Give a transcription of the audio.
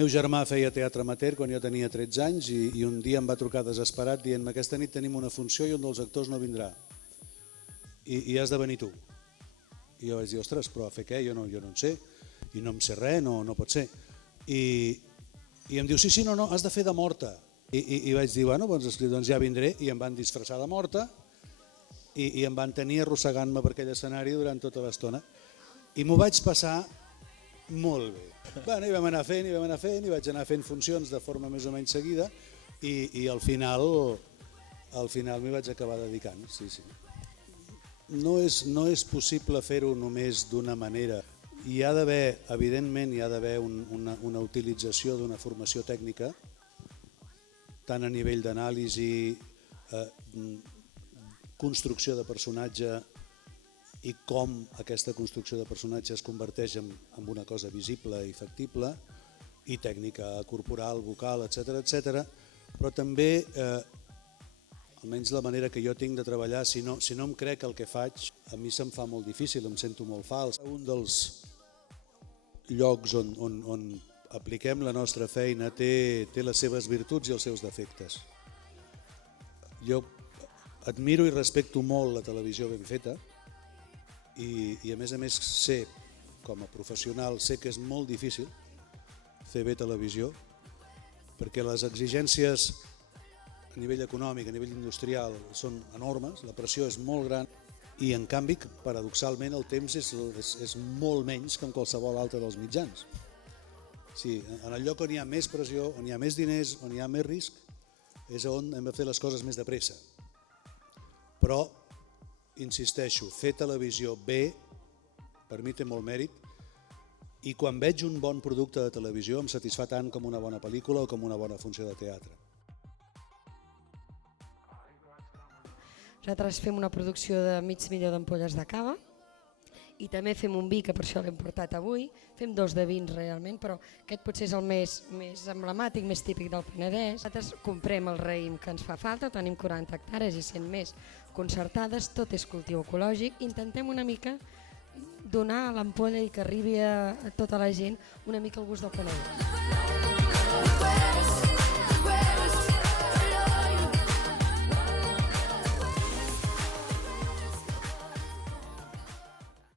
El meu germà feia teatre amateur quan jo tenia 13 anys i un dia em va trucar desesperat dient-me aquesta nit tenim una funció i un dels actors no vindrà i has de venir tu. I jo vaig dir, ostres, però a fer què? Jo no en sé i no em sé res, no pot ser. I em diu, sí, no, has de fer de morta. I vaig dir, bueno, doncs ja vindré, i em van disfressar de morta i em van tenir arrossegant-me per aquell escenari durant tota l'estona. I m'ho vaig passar molt bé. Bueno, i vam anar fent, i vaig anar fent funcions de forma més o menys seguida i al final m'hi vaig acabar dedicant, sí. No és possible fer-ho només d'una manera. Hi ha d'haver, evidentment, una utilització d'una formació tècnica, tant a nivell d'anàlisi, construcció de personatge i com aquesta construcció de personatge es converteix en una cosa visible i factible, i tècnica corporal, vocal, etc. Però també, almenys la manera que jo tinc de treballar, si no em crec el que faig, a mi se'm fa molt difícil, em sento molt fals. Un dels llocs on apliquem la nostra feina té les seves virtuts i els seus defectes. Jo admiro i respecto molt la televisió ben feta i a més sé, com a professional, sé que és molt difícil fer bé televisió perquè les exigències a nivell econòmic, a nivell industrial són enormes, la pressió és molt gran i en canvi, paradoxalment, el temps és molt menys que en qualsevol altre dels mitjans. Sí, en el lloc on hi ha més pressió, on hi ha més diners, on hi ha més risc, és on hem de fer les coses més de pressa. Però, insisteixo, fer televisió bé, per mi té molt mèrit, i quan veig un bon producte de televisió em satisfà tant com una bona pel·lícula o com una bona funció de teatre. Nosaltres fem una producció de mig milió d'ampolles de cava i també fem un vi, que per això l'hem portat avui. Fem 2 de vins realment, però aquest potser és el més emblemàtic, més típic del Penedès. Nosaltres comprem el raïm que ens fa falta, tenim 40 hectàrees i 100 més concertades, tot és cultiu ecològic. Intentem una mica donar a l'ampolla i que arribi a tota la gent una mica el gust del Penedès.